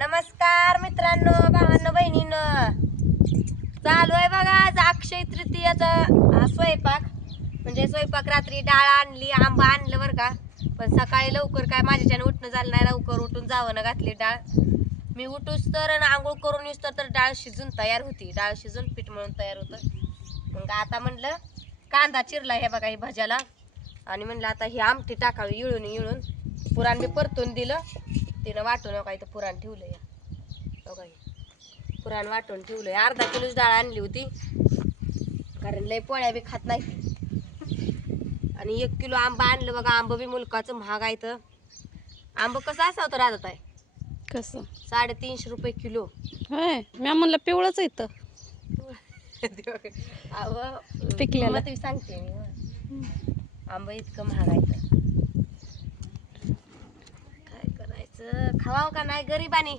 नमस्कार मित्रांनो, भावांनो, बहिणींनो. चालू आहे बघा आज अक्षय तृतीयाचा स्वयंपाक. म्हणजे स्वयंपाक रात्री डाळ आणली, आंबा आणलं बरं का. पण सकाळी लवकर काय माझ्याच्याने उठणं झालं नाही. लवकर उठून जावं घातली डाळ. मी उठूस तर आंघोळ करून येऊस तर डाळ शिजून तयार होती. डाळ शिजून पीठ मळून तयार होतं. मग आता म्हणलं कांदा चिरला हे बघा ही भाज्याला. आणि म्हणलं आता ही आमटी टाकावी इळून पुराण मी परतून दिलं. तिनं वाटून काय तर पुराण ठेवलं या बघा. पुराण वाटून ठेवलंय. अर्धा किलोच डाळ आणली होती कारण लय पोळ्या बी खात नाही. आणि 1 किलो आंबा आणलं बघा. आंबा बी मुलकाचं महाग आहे. तर आंब कसं असावं तर राहत आहे कसं 350 रुपये किलो. होय मी म्हणलं पिवळंच येतं पिकलेलं. मग सांगते मी आंबा इतकं महाग आहे. काय करायचं, खावावं का नाही गरिबाने.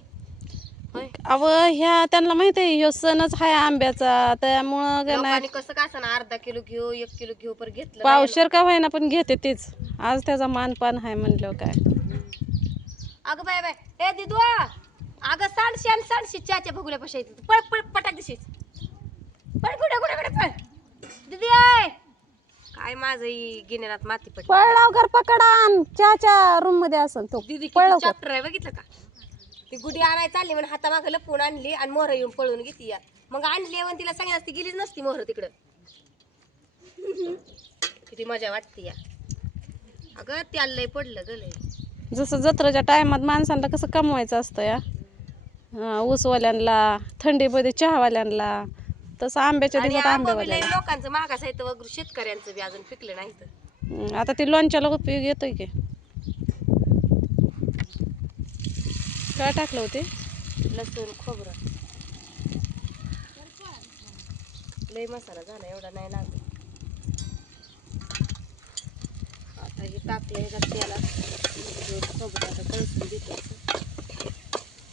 अव ह्या त्यांना माहित आहे ह्यो सणच आहे आंब्याचा, त्यामुळं का नाही कसं का असं अर्धा किलो घेऊ 1 किलो घेऊ पर घेतलं पावशेर का व्हायना पण घेते तेच. आज त्याचा मानपान आहे म्हणलं काय. अगं बाय बाय हे दिदू, अगं सांडशी चाच्या भगुल्या पशा येते. पळ पळ पटाक दिशीच. पळ कुठे कुठे कुठे पळ दीदी. काय माझं गिन्यात माती पडली. पळ लवकर पकडान, चहाच्या रूम मध्ये असन तो. दीदी पळ किती लवकर. चॅप्टर आहे बघितलं का. ती गुडी आणाय चालली म्हणून हातामागं लपवून आणली आणि मोहर येऊन पळून घेतली या. मग आणली आणि तिला सांगितलं ती गेलीच नसती मोहर तिकडं. किती मजा वाटते या. अगं त्याला लय पडलं ग लय. जसं जत्रेच्या टायमात माणसांना कसं कमवायचं असतं या, ऊसवाल्यांना, थंडीमध्ये चहावाल्यांना, तसं आंब्याच्या दिवसात आंब्यावाल्यांना. लोकांचं मागास आहे तर शेतकऱ्यांचं बी अजून पिकलं नाही तर. आता ती लोणच्याला उपयोग येतोय की. काय टाकलं होते? लसूण खोबरं. लय मसाला झाला, एवढा नाही लागत. आता हे टाकलंय का त्याला खोबरं आता कळसून देतो.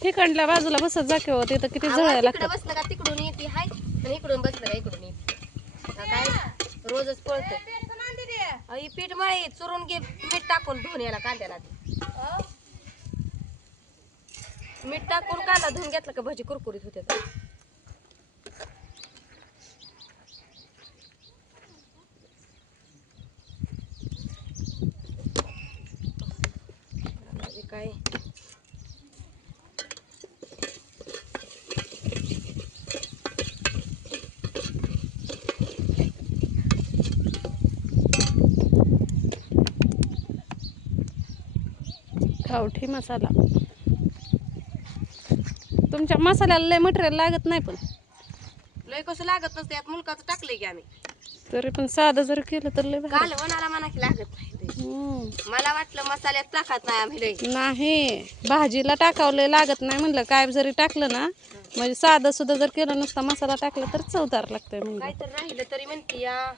तिकडल्या बाजूला बसत जा की हो, तिथं किती जळायला लागतं. बसलं का तिकडून येते हाय आणि इकडून बसलं का इकडून येते. काय रोजच पळतो. ही पीठ मळी चुरून घे, मीठ टाकून धुवून याला कांद्याला. मीठ टाकून कांदा धुवून घेतला का भाजी कुरकुरीत होते. काय गावठी मसाला. तुमच्या मसाल्याला लय मटेरियल लागत नाही, पण लय कसं लागत नसतं. यात मुलकाचं टाकलंय की आम्ही. तरी पण साधं जर केलं तर लय भारी. कालवणाला म्हणा की लागत नाही. मला वाटलं मसाल्यात टाकत नाही आम्ही लय. नाही, भाजीला टाकावलं लागत नाही म्हणलं. काय जरी टाकलं ना, म्हणजे साधं सुद्धा जर केलं नुसता मसाला टाकला तर चवदार लागतंय म्हणलं. काय तर राहिलं तरी म्हणते या.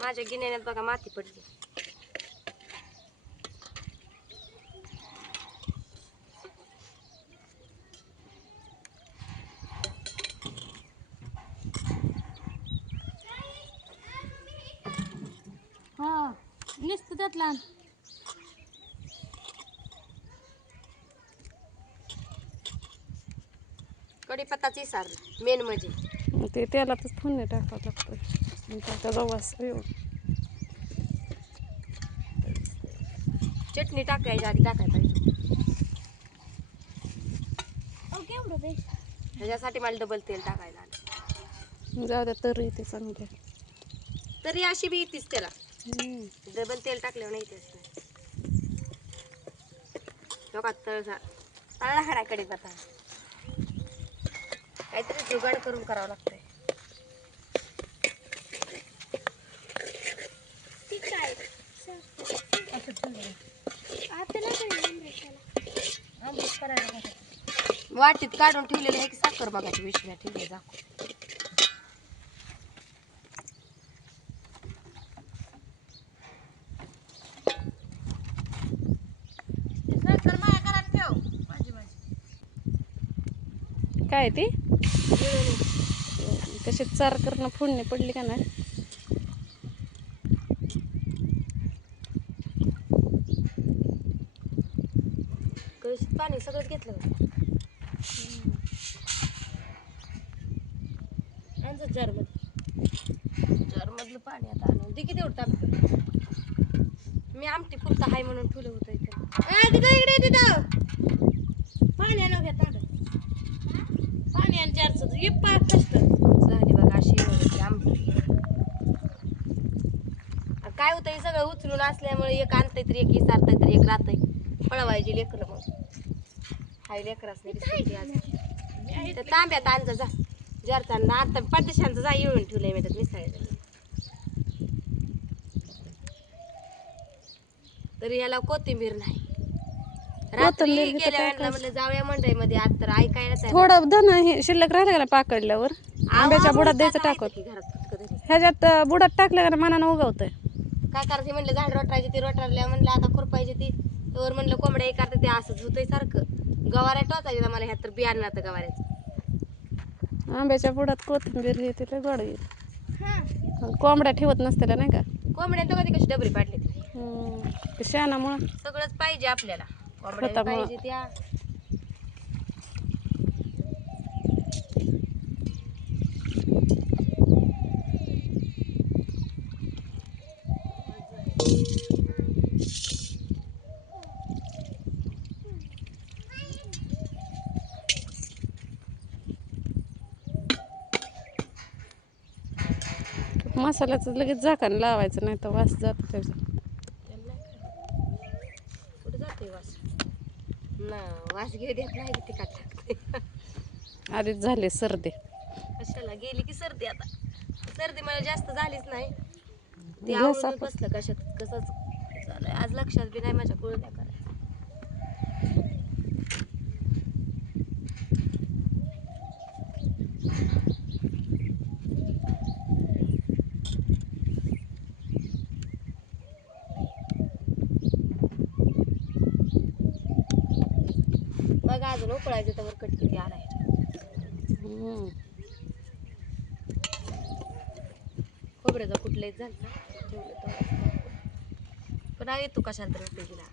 माझ्या गिन्यात बघा माती पडली. हा नुसतं त्यातला कढीपत्ताच इसारला मेन म्हणजे. ते तेलातच फोडणी टाकावं लागतं. त्याचा वास येऊ. चटणी टाकायची आधी टाकायला पाहिजे. ह्याच्यासाठी मला डबल तेल टाकायला आलं. जाऊ द्या तरी ते चांगले. तरी अशी बी येतीच त्याला. डबल तेल टाकल्यावर नाही येतेच नाही. बघा तळला हरा कढीपत्ता. काहीतरी जुगाड करून करावं लागतंय. वाटीत काढून ठेवलेलं आहे की साखर बघायची विषया ठेवले दाखव. काय ती कशी चार करणं फोडणी पडली का नाही. कळशीत पाणी सगळंच घेतलं. जरमधलं पाणी आता आणून दे, किती एवढं तांब्या. मी आमटी पुरता हाय म्हणून ठेवलं होतं इथं. इकडे पाणी आणून घ्या तांब्या. पाणी आणि जारचं ये पाक कष्ट झाली बघा अशी एवढी आमटी. काय होतं हे सगळं उचलून असल्यामुळे एक आणतंय तरी एक विसारतंय तरी एक राहतंय. पळवायची लेकरं मग हाय लेकराच नाही तर तांब्यात आणजा जा. जरचा आता पटदिशांचं जा येऊन ठेवलंय मी त्यात मिसळायचं. तरी याला कोथिंबीर नाही. रात्री कोथिंबीर गेल्या वेळेला म्हणलं जाऊया मंडईमध्ये आज तर ऐकायला तयार. थोडं धन हे शिल्लक राहिलं का पाकडल्यावर आंब्याच्या बुडात द्यायचं टाकून. की घरात फटकं धरी. ह्याच्यात बुडात टाकलं का मनानं उगवतंय. काय करायचं म्हणलं झाड रोटायची ती रोटारल्या म्हणलं आता खुरपायची ती तर म्हणलं कोंबड्या हे करते ते असंच होतंय सारखं. गवाऱ्या टोचायच्या मला ह्यात तर बियाणं आता गवाऱ्याचं. आंब्याच्या बुडात कोथिंबीर हे तिला गोड येईल. कोंबड्या ठेवत नसत्याला नाही का. कोंबड्या तर कधी कशी डबरी पाडली ती. शेणामुळं सगळंच पाहिजे आपल्याला. कोंबड्या खतामुळं. पाहिजे त्या. मसाल्याचं लगेच झाकण लावायचं नाही तर वास जातो त्याचा. कुठे जाते वास ना वास घेऊ देत नाही किती टाकते. आधीच झाले सर्दी. कशाला गेली की सर्दी आता. सर्दी मला जास्त झालीच नाही. ती घ्या आवडून साखर. बसलं कशात कसंच झालंय आज लक्षात बी नाही माझ्या कुळद्या करायला. बघा अजून उकळायचं तर कट किती आलाय. खोबऱ्याचा कुठलेच झालं ठेवलं तर पण येतो कशाला तर उपयोगीला.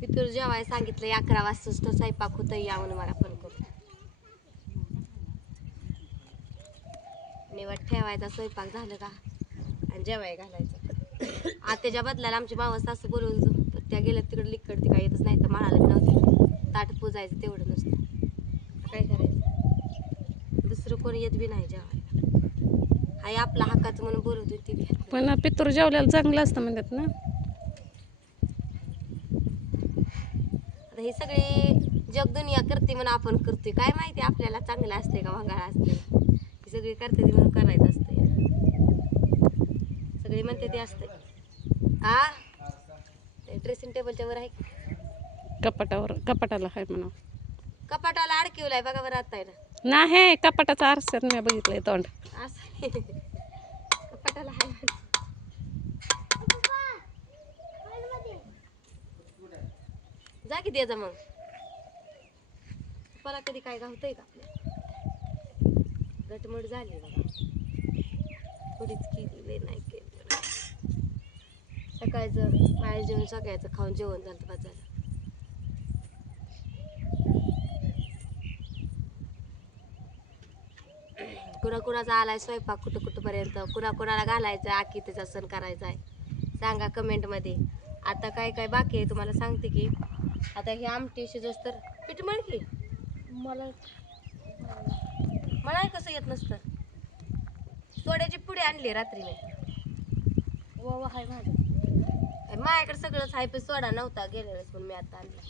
पितूर जेवाय सांगितलं 11 वाजता स्वयंपाक होतं या म्हणून मला फोन करून. निवड ठेवायचा स्वयंपाक झालं का आणि जेवाय घालायचं. आत्याच्या बदलाला आमची मावस सासू बोलवत होतो पण त्या गेल्या तिकडे लिकड ती काय येतच नाही तर म्हणाले नव्हते. ताट पुजायचं तेवढं नसतं. काय करायचं दुसरं कोणी येत बी नाही जेवायला. हाय आपला हक्काचं म्हणून बोलवत होती ती. पण पितूर जेवल्याला चांगलं असतं म्हणतात ना. आता ही सगळी जग दुनिया करते म्हणून आपण करतोय. काय माहिती आपल्याला चांगलं असते का वांगाळ असते. ही सगळी करते ती म्हणून करायचं असतं. सगळी म्हणते ते असते. हा ड्रेसिंग टेबलच्या वर आहे कपाटाला आहे म्हणा. कपाटाला अडकिवलाय बघा बरं आता ना. नाही कपाटाचा आरशात मी बघितलंय तोंड. असं कपाटाला आहे. जा की द्यायचा मग. मला कधी काय गावतंय का आपल्या. गटमट झाली बघा. थोडीच केली लय नाही केली. सकाळचं बाहेर जेवण सकाळचं खाऊन जेवण झालं बस झालं. कुणाकुणाचा आलाय स्वयंपाक कुठं कुठंपर्यंत. कुणाकुणाला घालायचं आखी त्याचा सण करायचा आहे सांगा कमेंटमध्ये. आता काय काय बाकी आहे तुम्हाला सांगते की आता ही आमटी शिजस तर पीठ मळ की. मला कसं येत नसतं. सोड्याची पुडी आणली रात्री मी. वा हाय माझ्याकडे सगळंच आहे पण सोडा नव्हता गेल्या वेळेस पण मी आता आणला.